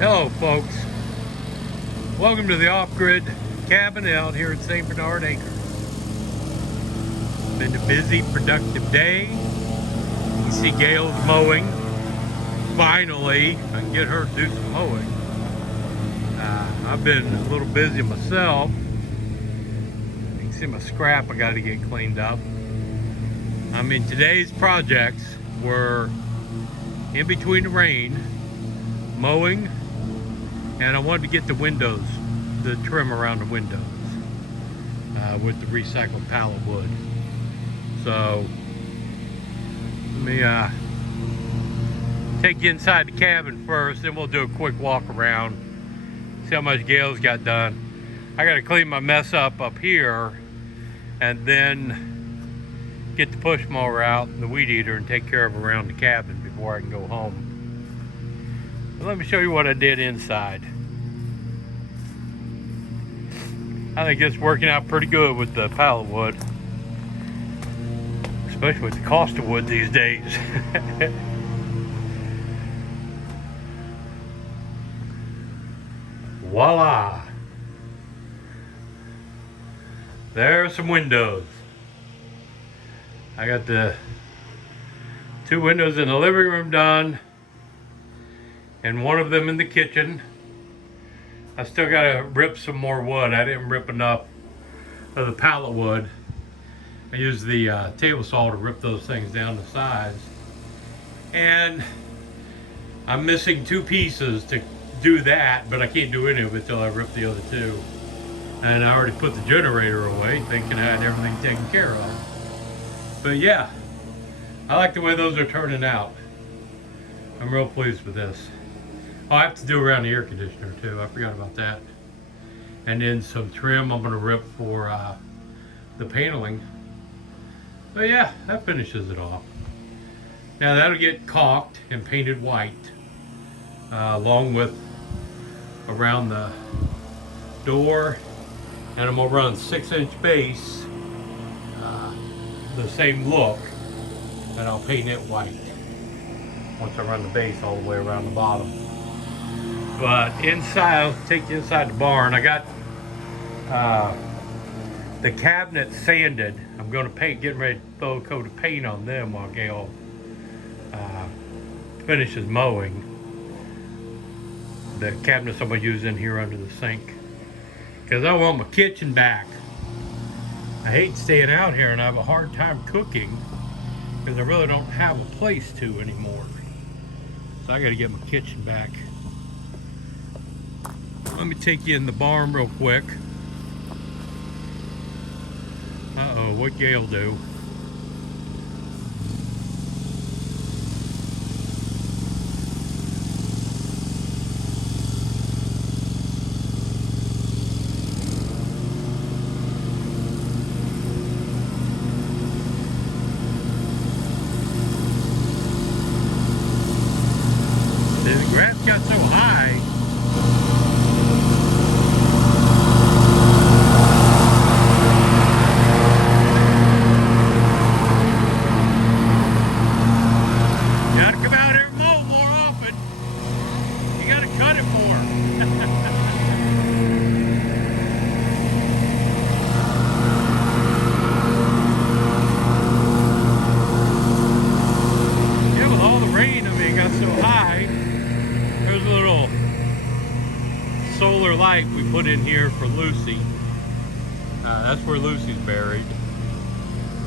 Hello folks, welcome to the off-grid cabin out here at St. Bernard Acres. Been a busy, productive day. You see Gail's mowing. Finally, I can get her to do some mowing. I've been a little busy myself. You can see my scrap I got to get cleaned up. I mean, today's projects were in between the rain, mowing, and I wanted to get the windows, the trim around the windows with the recycled pallet wood. So let me take you inside the cabin first, then we'll do a quick walk around, see how much Gail's got done. I got to clean my mess up here and then get the push mower out and the weed eater and take care of around the cabin before I can go home. But let me show you what I did inside. I think it's working out pretty good with the pallet wood, especially with the cost of wood these days. Voila! There are some windows. I got the 2 windows in the living room done and one of them in the kitchen. I still gotta rip some more wood. I didn't rip enough of the pallet wood. I used the table saw to rip those things down to size. And I'm missing 2 pieces to do that, but I can't do any of it till I rip the other 2. And I already put the generator away thinking I had everything taken care of. But yeah, I like the way those are turning out. I'm real pleased with this. Oh, I have to do around the air conditioner too. I forgot about that. And then some trim I'm going to rip for the paneling. But yeah, that finishes it off. Now that'll get caulked and painted white, along with around the door. And I'm going to run 6-inch base, the same look, and I'll paint it white once I run the base all the way around the bottom. But inside, I'll take you inside the barn. I got the cabinets sanded. I'm going to paint, getting ready to throw a coat of paint on them while Gail finishes mowing. The cabinets I'm going to use in here under the sink, because I want my kitchen back. I hate staying out here and I have a hard time cooking because I really don't have a place to anymore. So I got to get my kitchen back. Let me take you in the barn real quick. Uh-oh, what'd Gail do? The grass got so high. Solar light we put in here for Lucy. That's where Lucy's buried,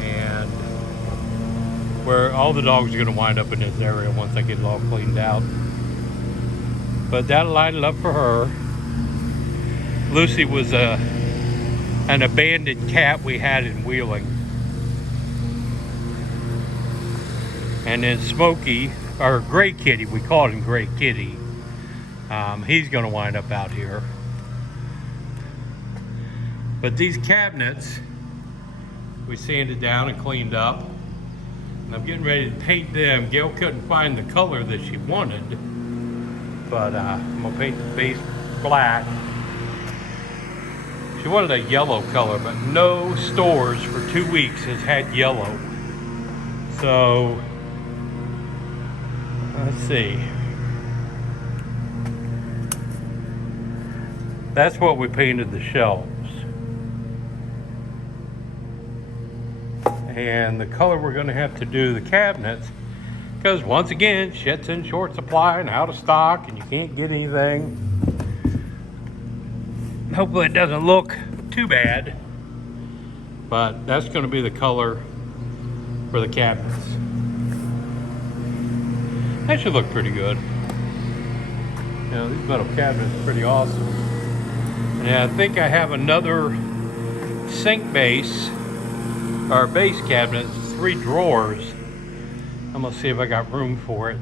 and where all the dogs are going to wind up in this area once I get it all cleaned out. But that'll light it up for her. Lucy was an abandoned cat we had in Wheeling, and then Smokey, our Gray Kitty, we called him Gray Kitty. He's going to wind up out here. But these cabinets we sanded down and cleaned up, and I'm getting ready to paint them. Gail couldn't find the color that she wanted, but I'm going to paint the base black. She wanted a yellow color, but no stores for 2 weeks has had yellow. So let's see. That's what we painted the shelves. And the color we're going to have to do the cabinets, because once again, shit's in short supply and out of stock and you can't get anything. Hopefully it doesn't look too bad, but that's going to be the color for the cabinets. That should look pretty good. You know, these metal cabinets are pretty awesome. And I think I have another sink base, or base cabinet, 3 drawers. I'm gonna see if I got room for it.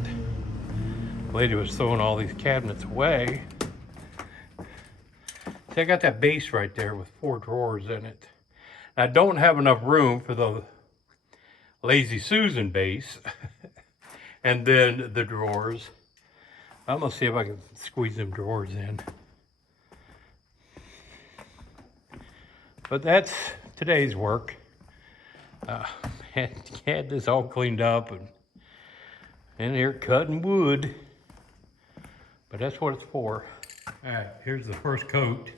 The lady was throwing all these cabinets away. See, I got that base right there with 4 drawers in it. I don't have enough room for the Lazy Susan base and then the drawers. I'm gonna see if I can squeeze them drawers in. But that's today's work. Had this all cleaned up and in here cutting wood. But that's what it's for. All right, here's the first coat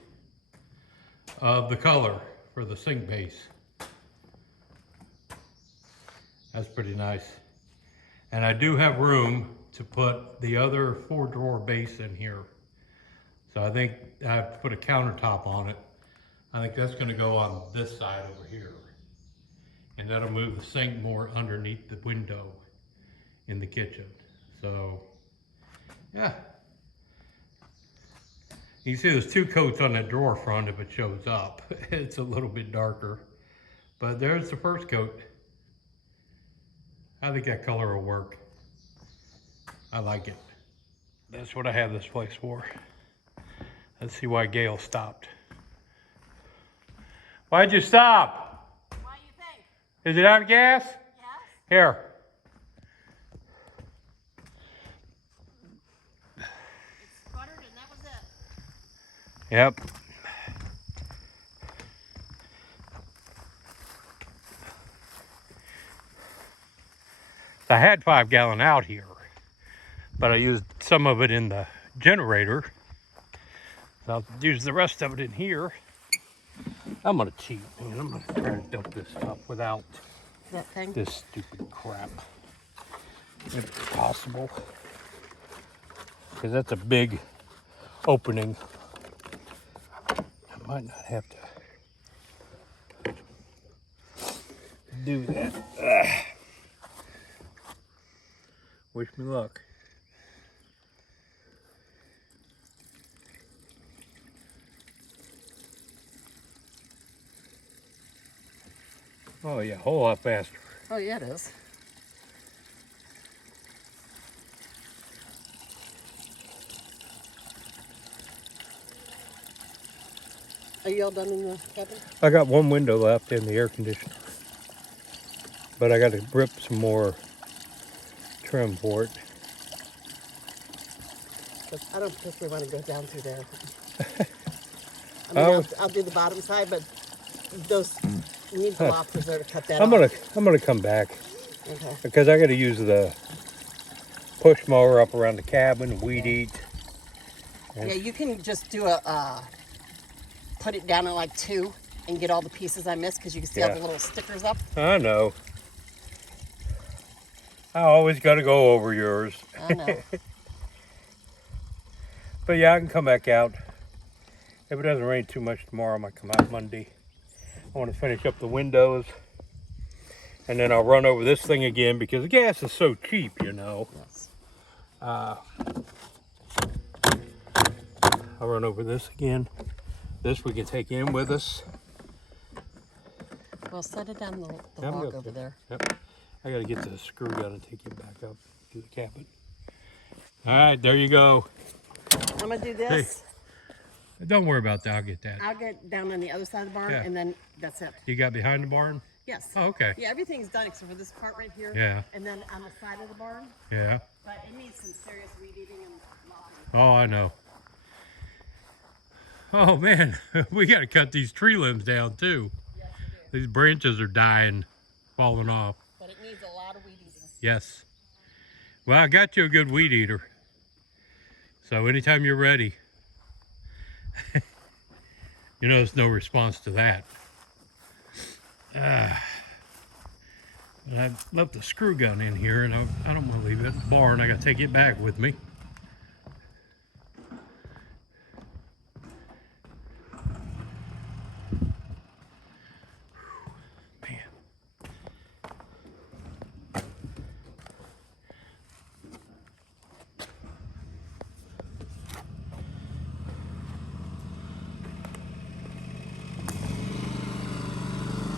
of the color for the sink base. That's pretty nice. And I do have room to put the other 4 drawer base in here. So I think I have to put a countertop on it. I think that's gonna go on this side over here. And that'll move the sink more underneath the window in the kitchen. So, yeah. You can see there's 2 coats on that drawer front if it shows up. It's a little bit darker. But there's the first coat. I think that color will work. I like it. That's what I have this place for. Let's see why Gail stopped. Why'd you stop? Why do you think? Is it out of gas? Yes. Here. It sputtered and that was it. Yep. I had 5 gallon out here, but I used some of it in the generator. So I'll use the rest of it in here. I'm gonna cheat, man. I'm gonna try to dump this stuff without That thing? this stupid crap, if it's possible. Because that's a big opening. I might not have to do that. Ugh. Wish me luck. Oh yeah, a whole lot faster. Oh yeah, it is. Are you all done in the cabin? I got 1 window left in the air conditioner, but I got to rip some more trim for it. 'Cause I don't particularly want to go down through there. I mean, I'll do the bottom side, but those need the lofters there to cut that I'm gonna come back. Okay. Because I got to use the push mower up around the cabin, weed eat. Yeah, you can just do a put it down at like 2 and get all the pieces I missed because you can see all the little stickers up. I know. I always got to go over yours. I know. But yeah, I can come back out. If it doesn't rain too much tomorrow, I might come out Monday. I want to finish up the windows. And then I'll run over this thing again because the gas is so cheap, you know. Yes. I'll run over this again. This we can take in with us. Well, set it down the log over there. Yep. I got to get the screw gun and take it back up to the cabin. All right, there you go. I'm going to do this. Hey, don't worry about that. I'll get that. I'll get down on the other side of the barn, and then that's it. You got behind the barn? Yes. Oh, okay. Yeah, everything's done except for this part right here. Yeah. And then on the side of the barn. Yeah. But it needs some serious weed eating and lopping. Oh, I know. Oh, man. We got to cut these tree limbs down, too. Yes, we do. These branches are dying, falling off. But it needs a lot of weed eating. Yes. Well, I got you a good weed eater. So anytime you're ready. You notice no response to that. But I've left the screw gun in here, and I don't want to leave it in the barn. I got to take it back with me. Man.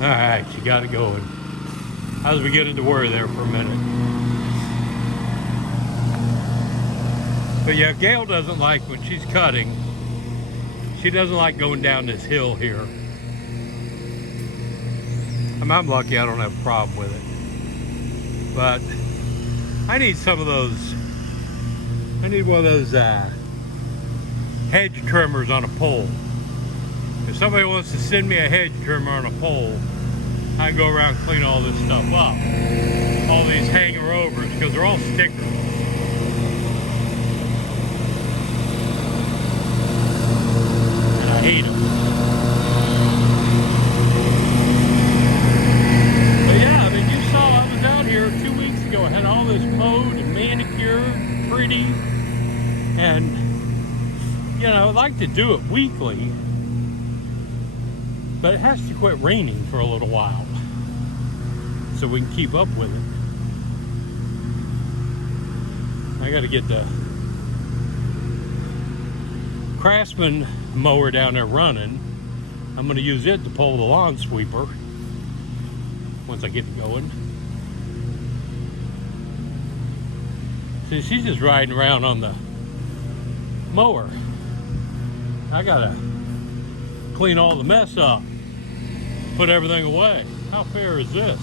All right, she got it going. I was beginning to worry there for a minute. But yeah, Gail doesn't like, when she's cutting, she doesn't like going down this hill here. I'm lucky I don't have a problem with it. But I need some of those, I need one of those hedge trimmers on a pole. If somebody wants to send me a hedge trimmer on a pole, I can go around and clean all this stuff up. All these hanger overs, because they're all stickers. And I hate them. But yeah, I mean, you saw I was out here 2 weeks ago. I had all this mowed and manicured, pretty. And, you know, I like to do it weekly. But it has to quit raining for a little while so we can keep up with it. I got to get the Craftsman mower down there running. I'm going to use it to pull the lawn sweeper once I get it going. See, she's just riding around on the mower. I got to clean all the mess up, put everything away. How fair is this?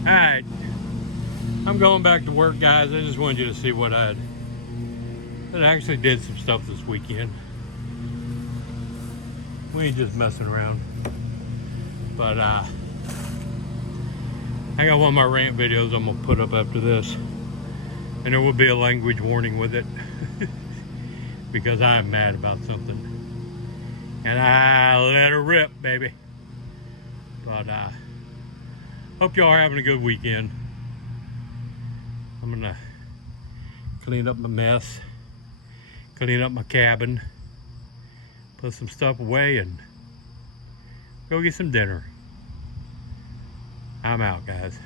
All right, I'm going back to work, guys. I just wanted you to see what I actually did some stuff this weekend. We ain't just messing around. But I got one of my rant videos I'm gonna put up after this, and there will be a language warning with it because I'm mad about something. And I let her rip, baby. But hope y'all are having a good weekend. I'm gonna clean up my mess, clean up my cabin, put some stuff away, and go get some dinner. I'm out, guys.